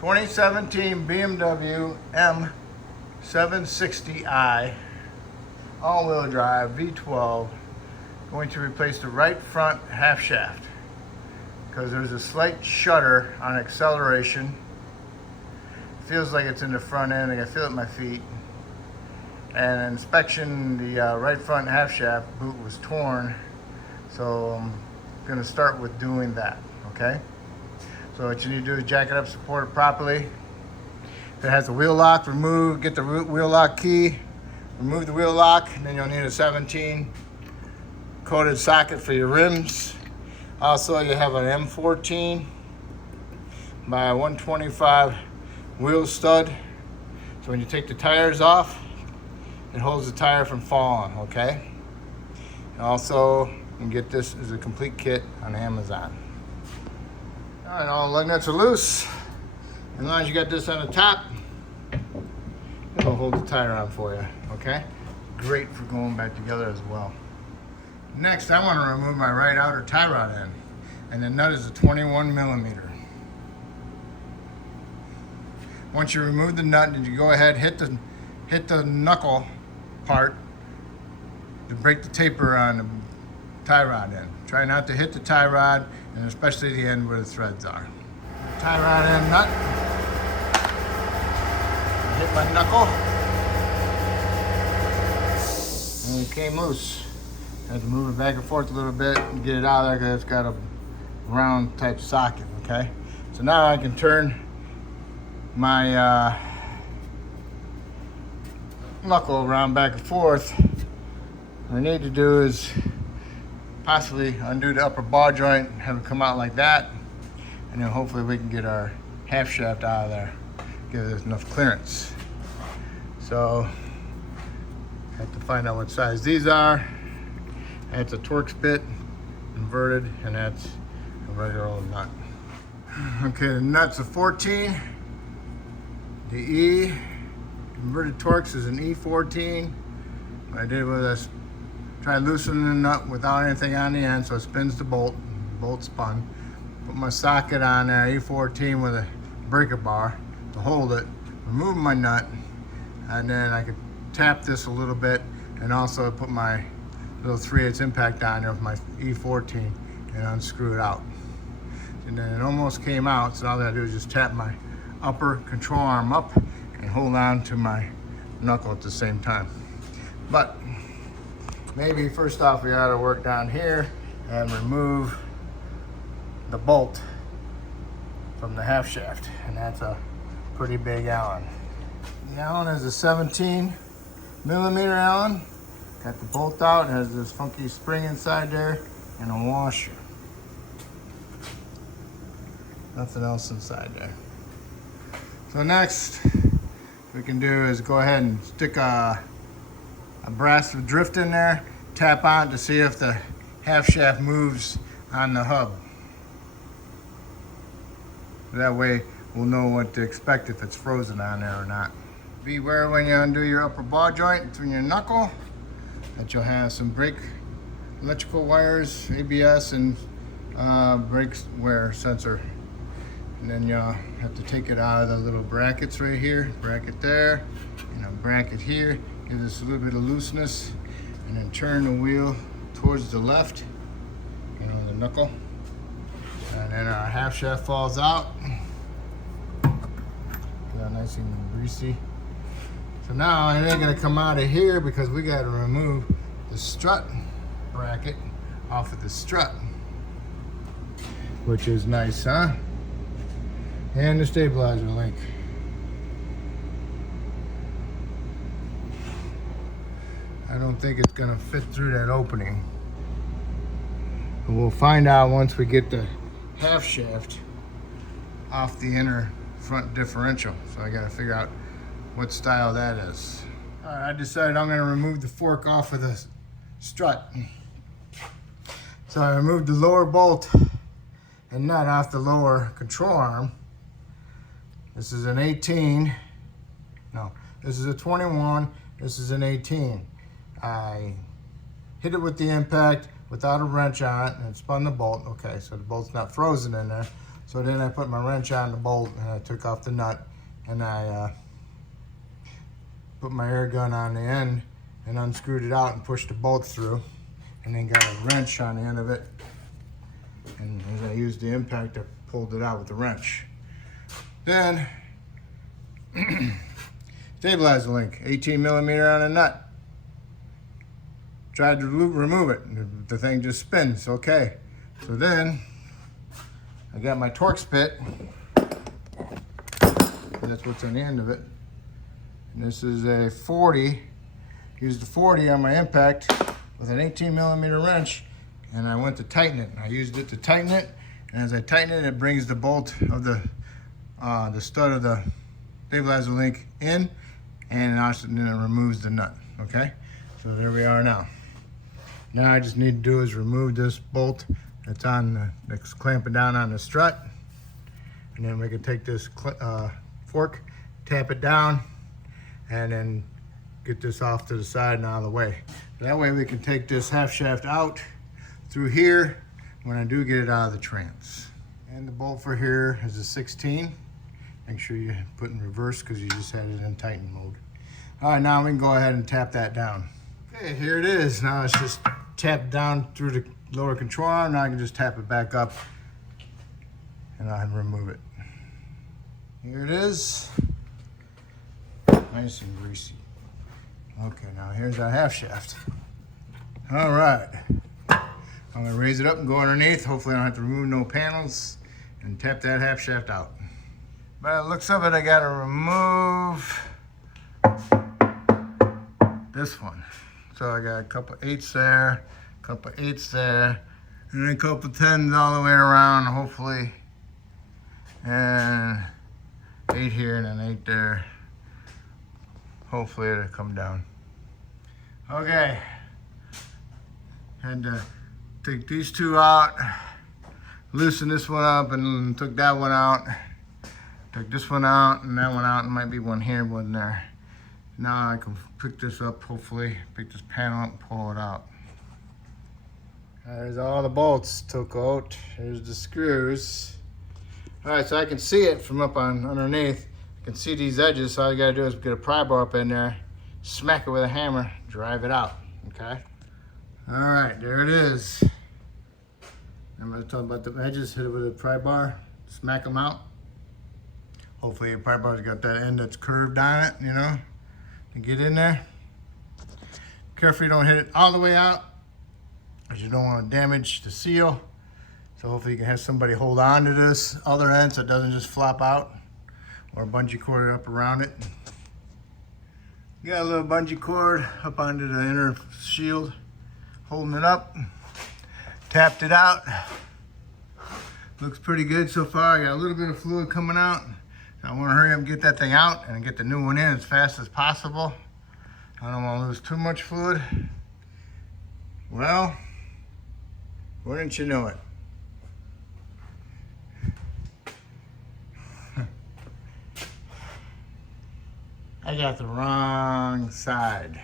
2017 BMW M760i all-wheel drive V12, going to replace the right front half shaft because there's a slight shudder on acceleration. Feels like it's in the front end. I can feel it in my feet. And inspection, the right front half shaft boot was torn, so I'm going to start with doing that. Okay. So what you need to do is jack it up, support it properly. If it has the wheel lock, get the wheel lock key, remove the wheel lock, and then you'll need a 17 coated socket for your rims. Also, you have an M14 by 125 wheel stud. So when you take the tires off, it holds the tire from falling, okay? And also, you can get this as a complete kit on Amazon. All right, all lug nuts are loose. As long as you got this on the top, it'll hold the tire on for you, okay? Great for going back together as well. Next, I want to remove my right outer tie rod end, and the nut is a 21 millimeter. Once you remove the nut, then you go ahead, hit the knuckle part to break the taper on the tie rod end. Try not to hit the tie rod, and especially the end where the threads are. Tie rod end nut. Hit my knuckle. And it came loose. I had to move it back and forth a little bit and get it out of there because it's got a round type socket, okay? So now I can turn my knuckle around back and forth. What I need to do is possibly undo the upper ball joint, have it come out like that, and then hopefully we can get our half shaft out of there, give us enough clearance. So I have to find out what size these are. That's a Torx bit, inverted, and that's a regular old nut. Okay, the nut's a 14. The E inverted Torx is an E14. What I did was I tried loosening the nut without anything on the end, so it spins the bolt. The bolt spun. Put my socket on there, E14 with a breaker bar to hold it. Remove my nut, and then I could tap this a little bit, and also put my little 3/8 impact on there with my E14 and unscrew it out. And then it almost came out, so all I gotta do is just tap my upper control arm up and hold on to my knuckle at the same time. But maybe first off we ought to work down here and remove the bolt from the half shaft, and that's a pretty big Allen. The Allen is a 17 millimeter Allen. Got the bolt out, it has this funky spring inside there and a washer. Nothing else inside there. So next we can do is go ahead and stick a brass drift in there, tap on to see if the half shaft moves on the hub. That way we'll know what to expect if it's frozen on there or not. Beware when you undo your upper ball joint between your knuckle that you'll have some brake electrical wires, ABS, and brake wear sensor. And then you'll have to take it out of the little brackets right here, bracket there, and a bracket here. Give this a little bit of looseness, and then turn the wheel towards the left, on the knuckle. And then our half shaft falls out. Get that nice and greasy. So now it ain't gonna come out of here because we gotta remove the strut bracket off of the strut, which is nice, huh? And the stabilizer link. I don't think it's gonna fit through that opening. But we'll find out once we get the half shaft off the inner front differential. So I gotta figure out what style that is. All right, I decided I'm gonna remove the fork off of the strut. So I removed the lower bolt and nut off the lower control arm. This is an 18. No, this is a 21. This is an 18. I hit it with the impact without a wrench on it, and it spun the bolt. Okay, so the bolt's not frozen in there. So then I put my wrench on the bolt and I took off the nut, and I put my air gun on the end and unscrewed it out and pushed the bolt through, and then got a wrench on the end of it. And as I used the impact, I pulled it out with the wrench. Then, stabilizer link, 18 millimeter on a nut. Tried to remove it, the thing just spins, okay. So then, I got my Torx bit, and that's what's on the end of it. And this is a 40, used the 40 on my impact with an 18 millimeter wrench, and I went to tighten it. I used it to tighten it, and as I tighten it, it brings the bolt of the stud of the stabilizer link in, and also then it removes the nut, okay? So there we are now. Now I just need to do is remove this bolt that's on that's clamping down on the strut, and then we can take this fork, tap it down, and then get this off to the side and out of the way. That way we can take this half shaft out through here when I do get it out of the trans. And the bolt for here is a 16. Make sure you put in reverse because you just had it in tighten mode. All right, now we can go ahead and tap that down. Okay, here it is. Now it's just tapped down through the lower control arm. Now I can just tap it back up and I can remove it. Here it is. Nice and greasy. Okay, now here's our half shaft. All right. I'm gonna raise it up and go underneath. Hopefully I don't have to remove no panels and tap that half shaft out. By the looks of it, I gotta remove this one. So I got a couple 8s there, a couple 8s there, and then a couple 10s all the way around, hopefully. And 8 here and an 8 there. Hopefully it'll come down. Okay. Had to take these 2 out, loosen this one up, and took that one out. Took this one out and that one out, and might be one here, one there. Now I can pick this up, hopefully, pick this panel up and pull it out. There's all the bolts took out. There's the screws. All right, so I can see it from up on underneath. I can see these edges, so all you gotta do is get a pry bar up in there, smack it with a hammer, drive it out, okay? All right, there it is. I'm gonna talk about the edges, hit it with a pry bar, smack them out. Hopefully your pry bar's got that end that's curved on it, you know, to get in there. Careful you don't hit it all the way out, because you don't want to damage the seal. So hopefully you can have somebody hold on to this other end so it doesn't just flop out, or bungee cord it up around it. You got a little bungee cord up onto the inner shield, holding it up. Tapped it out. Looks pretty good so far. I got a little bit of fluid coming out. I want to hurry up and get that thing out and get the new one in as fast as possible. I don't want to lose too much fluid. Well, wouldn't you know it? I got the wrong side.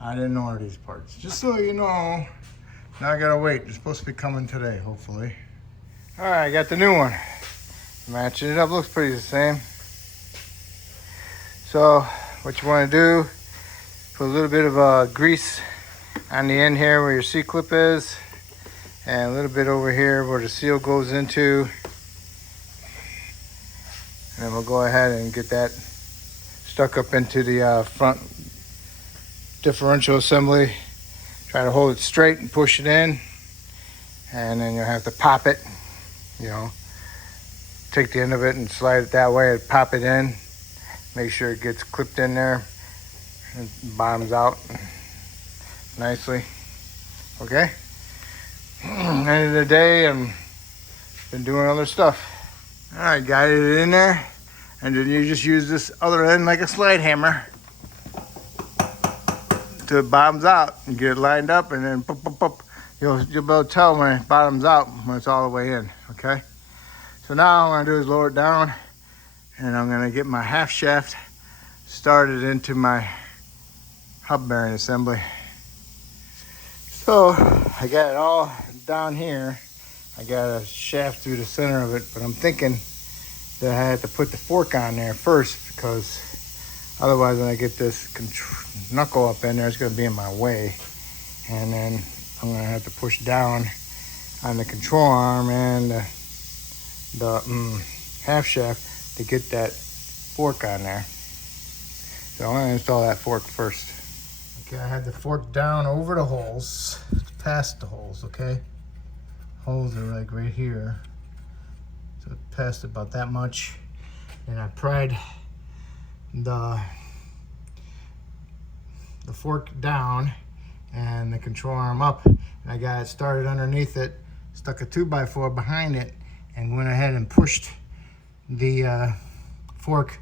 I didn't order these parts. Just so you know, now I gotta wait. They're supposed to be coming today, hopefully. All right, I got the new one. Matching it up, looks pretty the same. So what you want to do, put a little bit of grease on the end here where your C-clip is, and a little bit over here where the seal goes into. And then we'll go ahead and get that stuck up into the front differential assembly. Try to hold it straight and push it in, and then you'll have to pop it, you know. Take the end of it and slide it that way and pop it in. Make sure it gets clipped in there and bottoms out nicely. Okay? End of the day, I'm been doing other stuff. All right, got it in there, and then you just use this other end like a slide hammer till it bottoms out and get it lined up, and then pop, pop, pop. You'll be able to tell when it bottoms out when it's all the way in. Okay? So now what I'm gonna do is lower it down, and I'm gonna get my half shaft started into my hub bearing assembly. So I got it all down here. I got a shaft through the center of it, but I'm thinking that I had to put the fork on there first, because otherwise when I get this knuckle up in there, it's gonna be in my way. And then I'm gonna have to push down on the control arm and the half shaft to get that fork on there. So I'm gonna install that fork first. Okay, I had the fork down over the holes, past the holes, okay? Holes are like right here. So it passed about that much. And I pried the fork down and the control arm up. And I got it started underneath it, stuck a 2x4 behind it, and went ahead and pushed the fork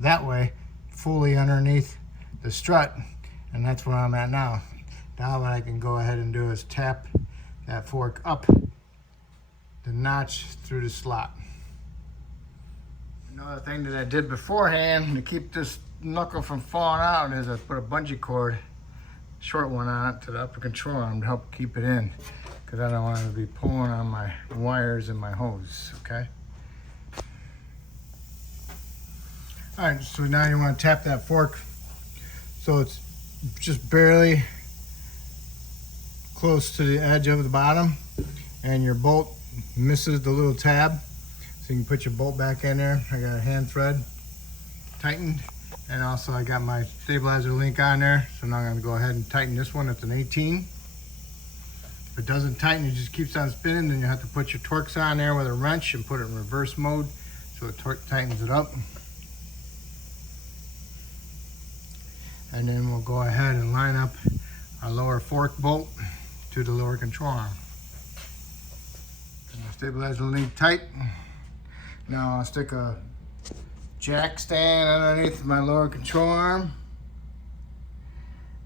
that way, fully underneath the strut. And that's where I'm at now. Now what I can go ahead and do is tap that fork up the notch through the slot. Another thing that I did beforehand to keep this knuckle from falling out is I put a bungee cord, short one, on it to the upper control arm to help keep it in, because I don't want to be pulling on my wires and my hose, okay? All right, so now you want to tap that fork so it's just barely close to the edge of the bottom, and your bolt misses the little tab, so you can put your bolt back in there. I got a hand thread tightened, and also I got my stabilizer link on there, so now I'm going to go ahead and tighten this one. It's an 18. If it doesn't tighten, it just keeps on spinning, then you have to put your Torx on there with a wrench and put it in reverse mode so it tightens it up. And then we'll go ahead and line up our lower fork bolt to the lower control arm. And the stabilizer link tight. Now I'll stick a jack stand underneath my lower control arm,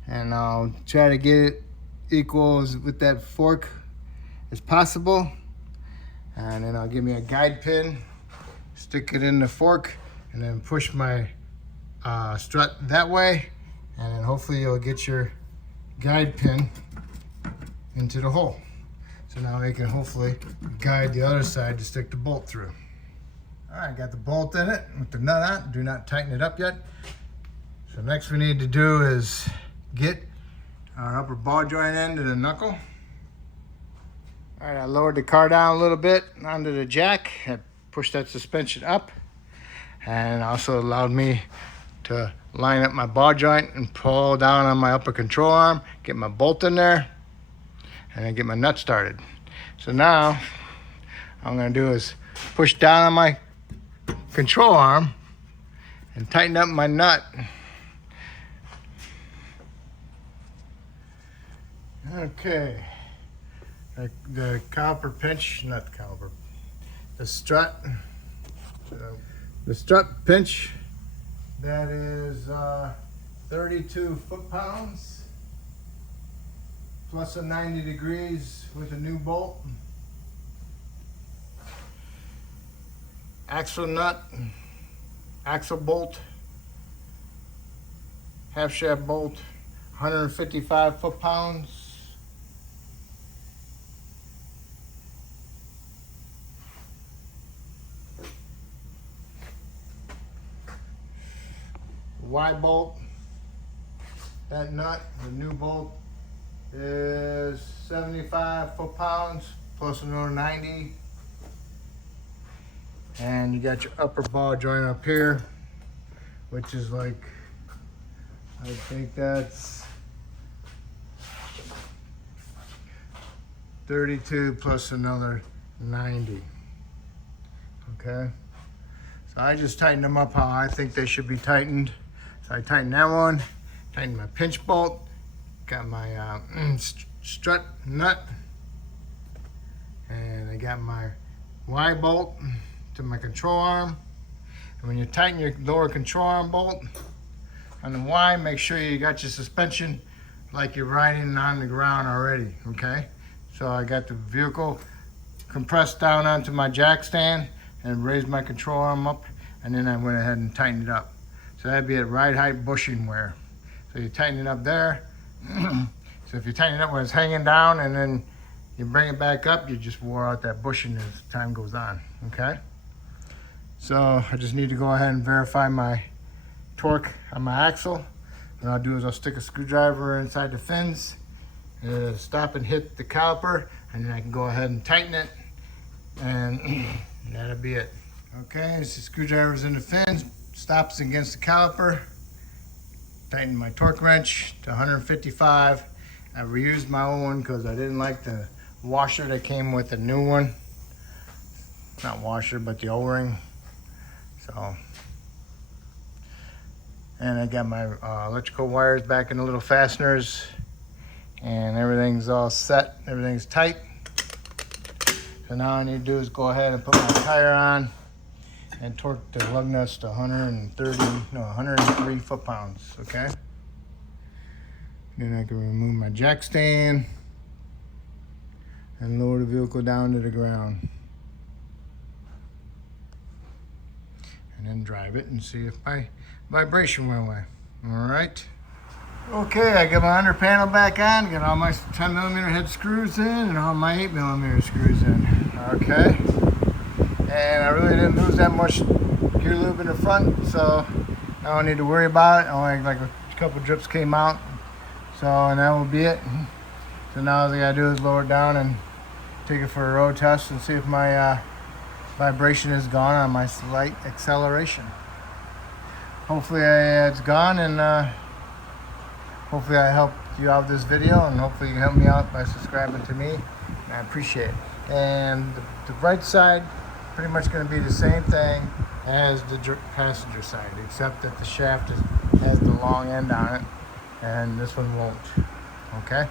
and I'll try to get it equal with that fork as possible. And then I'll give me a guide pin, stick it in the fork, and then push my strut that way, and then hopefully you'll get your guide pin into the hole. So now we can hopefully guide the other side to stick the bolt through. All right, got the bolt in it with the nut on. Do not tighten it up yet. So next we need to do is get our upper ball joint end to the knuckle. All right, I lowered the car down a little bit onto the jack. I pushed that suspension up, and also allowed me to line up my ball joint and pull down on my upper control arm, get my bolt in there, and then get my nut started. So now, all I'm gonna do is push down on my control arm and tighten up my nut. Okay, the caliper pinch, not the caliper, the strut pinch, that is 32 foot-pounds plus a 90 degrees with a new bolt. Axle nut, axle bolt, half shaft bolt, 155 foot-pounds. Y bolt, that nut, the new bolt, is 75 foot-pounds plus another 90. And you got your upper ball joint up here, which is like, I think that's 32 plus another 90. Okay, so I just tightened them up how I think they should be tightened. So I tightened that one, tightened my pinch bolt, got my strut nut, and I got my Y bolt to my control arm. And when you tighten your lower control arm bolt on the Y, make sure you got your suspension like you're riding on the ground already, okay? So I got the vehicle compressed down onto my jack stand and raised my control arm up, and then I went ahead and tightened it up. So that'd be at ride height bushing wear. So you tighten it up there. So if you tighten it up when it's hanging down, and then You bring it back up, you just wore out that bushing as time goes on, okay? So I just need to go ahead and verify my torque on my axle. What I'll do is I'll stick a screwdriver inside the fins, stop and hit the caliper, and then I can go ahead and tighten it, and that'll be it. Okay, so the screwdriver's in the fins, stops against the caliper, tighten my torque wrench to 155. I reused my old one because I didn't like the washer that came with the new one. Not washer, but the O-ring. So, and I got my electrical wires back in the little fasteners, and everything's all set, everything's tight. So now all I need to do is go ahead and put my tire on and torque the lug nuts to 103 foot-pounds, okay? Then I can remove my jack stand and lower the vehicle down to the ground. And then drive it and see if my vibration went away. All right. Okay, I got my under panel back on, got all my 10mm head screws in and all my 8mm screws in. Okay. And I really didn't lose that much gear lube in the front, so I don't need to worry about it. Only like a couple drips came out. So, and that will be it. So now all I gotta do is lower it down and take it for a road test and see if my vibration is gone on my slight acceleration. Hopefully it's gone, and hopefully I helped you out with this video, and hopefully you can help me out by subscribing to me. And I appreciate it. And the right side pretty much going to be the same thing as the passenger side, except that the shaft has the long end on it, and this one won't. Okay.